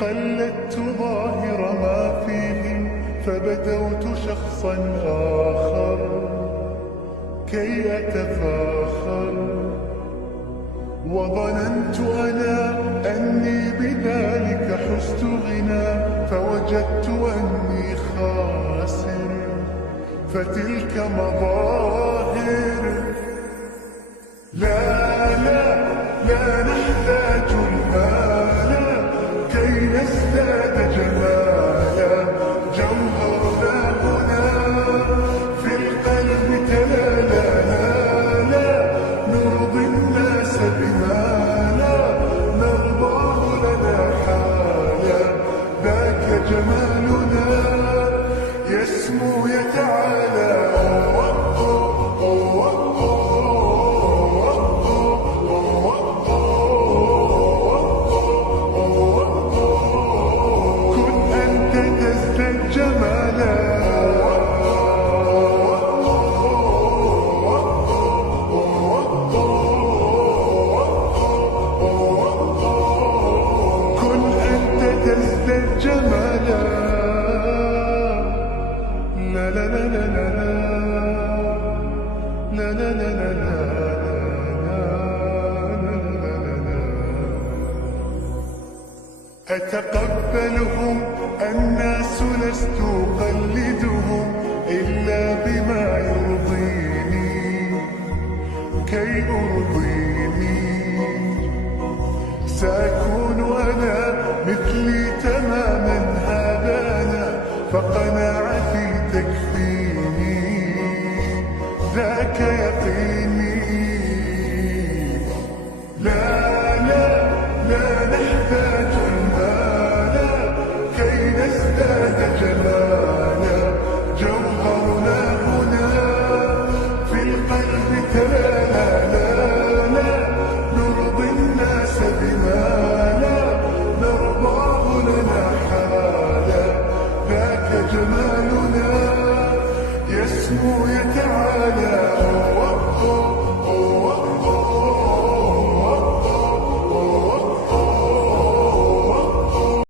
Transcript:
قلدت ظاهر ما فيه فبدوت شخصا آخر كي أتفاخر، وظننت أنا أني بذلك حزت غنى، فوجدت أني خاسر، فتلك مظاهر. لا لا لا نحتاج المال كي نزداد جمالا، جوهرنا هنا في القلب تلالا. لا لا نرضي الناس بما لا نرضاه لنا حالا، ذاك جمالنا يسمو يتعالى. أتقبلهم الناس لست أقلدهم إلا بما يرضيني كي أرضيني. سأكون أنا مثلي تماما، هذا أنا فقناعتي تكفيني، ذاك يقيني. لا لا لا نحتاج المال كي نزداد جمالا، جوهرنا هنا في القلب تلالا. لا لا نرضي الناس بما لا نرضاه لنا حالا، ذاك جمالنا يسمو يتعالى.